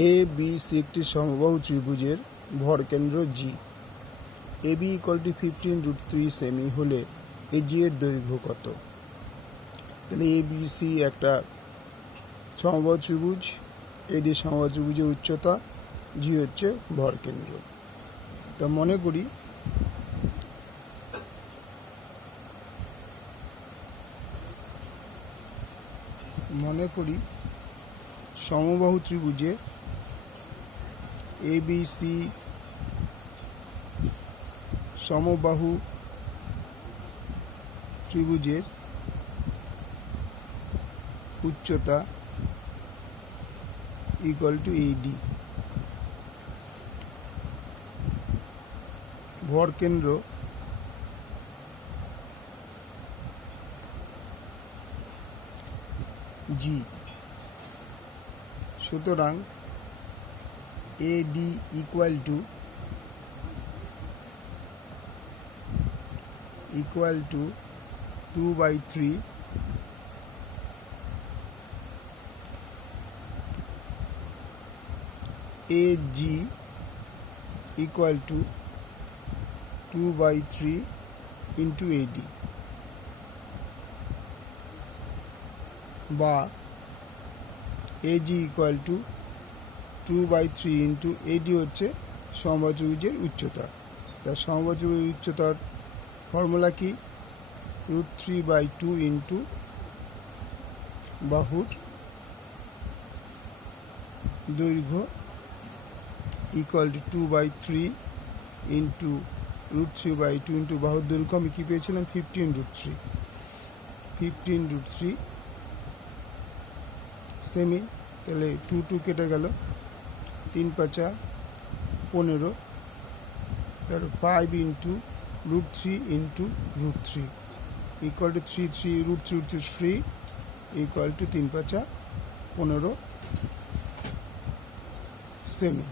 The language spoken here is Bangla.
এ বি সি একটি সমবাহু ত্রিভুজের ভরকেন্দ্র জি। এ বি = 15√3 সেমি হলে এজি এর দৈর্ঘ্য কত? তাহলে এ বি সি একটা সমবাহু ত্রিভুজ, এডি সমবাহু ত্রিভুজের উচ্চতা, জি হচ্ছে ভরকেন্দ্র। তা মনে করি সমবাহু ত্রিভুজে এ বি সি সমবাহু ত্রিভুজের উচ্চতা =AD। ভরকেন্দ্র জি। সুতরাং AD = 2/3 AG = 2/3 into AD, বা AG = 2/3 into AD হচ্ছে সমবাহু ত্রিভুজের উচ্চতা। তার সমবাহু ত্রিভুজের উচ্চতার ফর্মুলা কি? √3/2 into বাহুর দৈর্ঘ্য = 2/3 into √3/2 into বাহুর দৈর্ঘ্য আমি কি পেয়েছিলাম? 15√3 সেমি। তাহলে 2 কেটে গেল, 3 × 5 = 15, তার 5 into √3 into √3 = 3 √3 = 3 × 5 = 15 সেমি।